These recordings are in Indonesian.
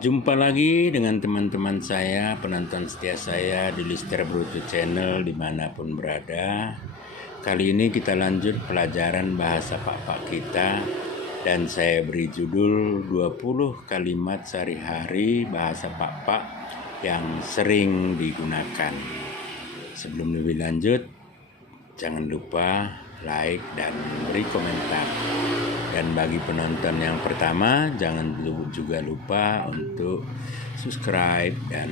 Jumpa lagi dengan teman-teman saya, penonton setia saya di Lister Bruto Channel dimanapun berada. Kali ini kita lanjut pelajaran bahasa Pak-Pak kita, dan saya beri judul 20 kalimat sehari-hari bahasa Pak-Pak yang sering digunakan. Sebelum lebih lanjut, jangan lupa like dan beri komentar. Dan bagi penonton yang pertama, jangan juga lupa untuk subscribe dan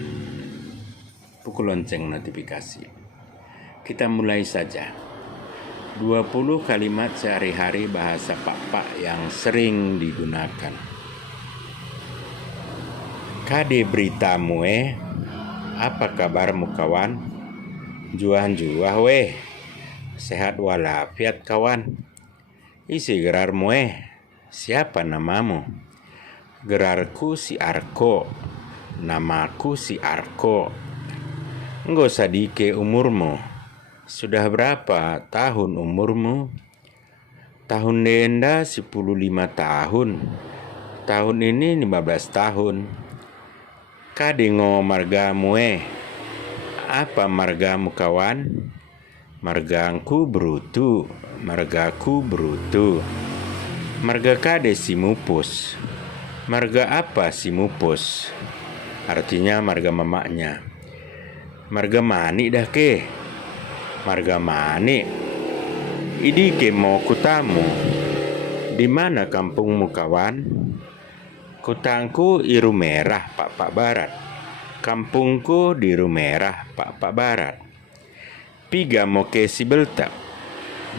pukul lonceng notifikasi. Kita mulai saja. 20 kalimat sehari-hari bahasa Pak-Pak yang sering digunakan. Kade beritamu apa kabarmu kawan? Juah weh, sehat walafiat kawan. Isi gerarmu siapa namamu? Gerarku si Arko, namaku si Arko. Enggak sadike umurmu. Sudah berapa tahun umurmu? Tahun denda 15 tahun. Tahun ini 15 tahun. Kadingo margamu apa margamu kawan? Margaku Brutu, margaku Brutu. Marga kade si mupus. Marga apa si mupus? Artinya marga mamaknya. Marga mani dah ke? Marga mani. Idi ke mau kutamu. Di mana kampungmu kawan? Kutangku Iru Merah, Pak Barat. Kampungku di Rumerah, Pak Barat. Piga moke si belta.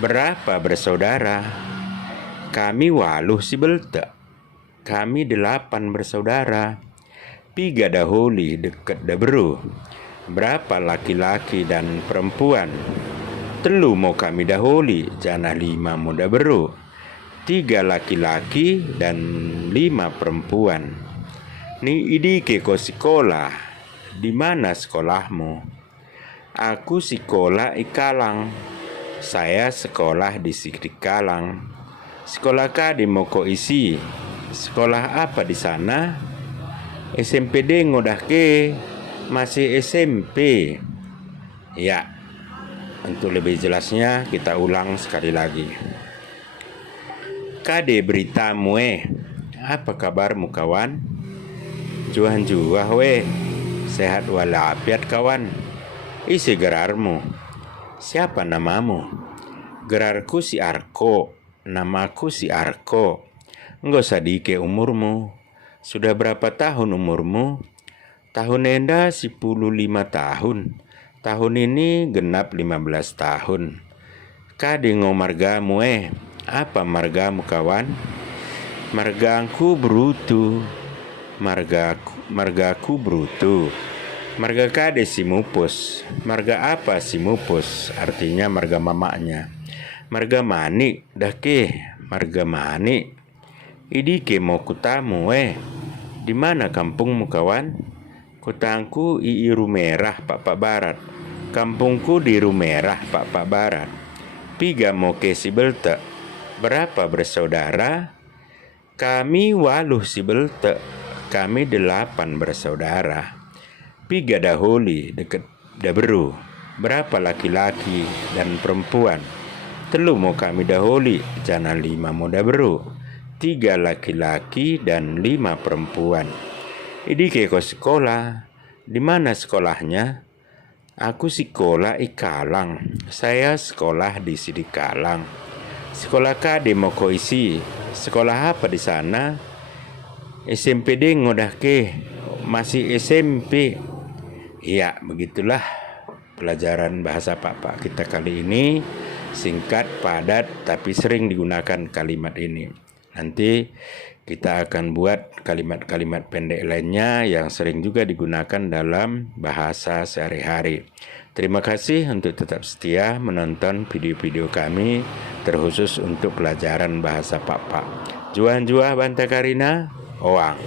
Berapa bersaudara? Kami 8 si belta. Kami 8 bersaudara. Piga dahuli dekat daberu. Berapa laki-laki dan perempuan? Telu mau kami dahuli, jana 5 mau daberu. 3 laki-laki dan 5 perempuan. Ni idike ko sekolah. Di mana sekolahmu? Aku sekolah Ikalang. Saya sekolah di Sidikalang. Sekolah di Moko isi. Sekolah apa di sana? SMPD ngodah ke? Masih SMP. Ya. Untuk lebih jelasnya kita ulang sekali lagi. Kade beritamu apa kabarmu kawan? Juah weh. Sehat walafiat kawan. Isi gerarmu. Siapa namamu? Gerarku si Arko. Namaku si Arko. Enggak sadike umurmu. Sudah berapa tahun umurmu? Tahun enda 15 tahun. Tahun ini genap 15 tahun. Kadingo margamu apa margamu kawan? Margaku Brutu. Margaku Brutu. Marga kade si mupus. Marga apa si mupus? Artinya marga mamaknya. Marga mani dah ke? Marga mani. Idi ke mau kutamu Di mana kampungmu kawan? Kutangku Iru Merah, Pak Barat. Kampungku di Rumerah, Pak Barat. Piga mau ke si belta. Berapa bersaudara? Kami 8 si belta. Kami 8 bersaudara. Piga dahuli dekat daberu. Berapa laki-laki dan perempuan? Telu mau kami dahuli, jana 5 mau daberu. 3 laki-laki dan 5 perempuan. Idi ke ko sekolah. Di mana sekolahnya? Aku sekolah Ikalang. Saya sekolah di Sidikalang. Sekolah di Moko isi. Sekolah apa di sana? SMPD ngodah ke? Masih SMP. Ya, begitulah pelajaran bahasa Pak-Pak kita kali ini. Singkat, padat, tapi sering digunakan kalimat ini. Nanti kita akan buat kalimat-kalimat pendek lainnya yang sering juga digunakan dalam bahasa sehari-hari. Terima kasih untuk tetap setia menonton video-video kami, terkhusus untuk pelajaran bahasa Pak-Pak. Juah Banta Karina, Oang.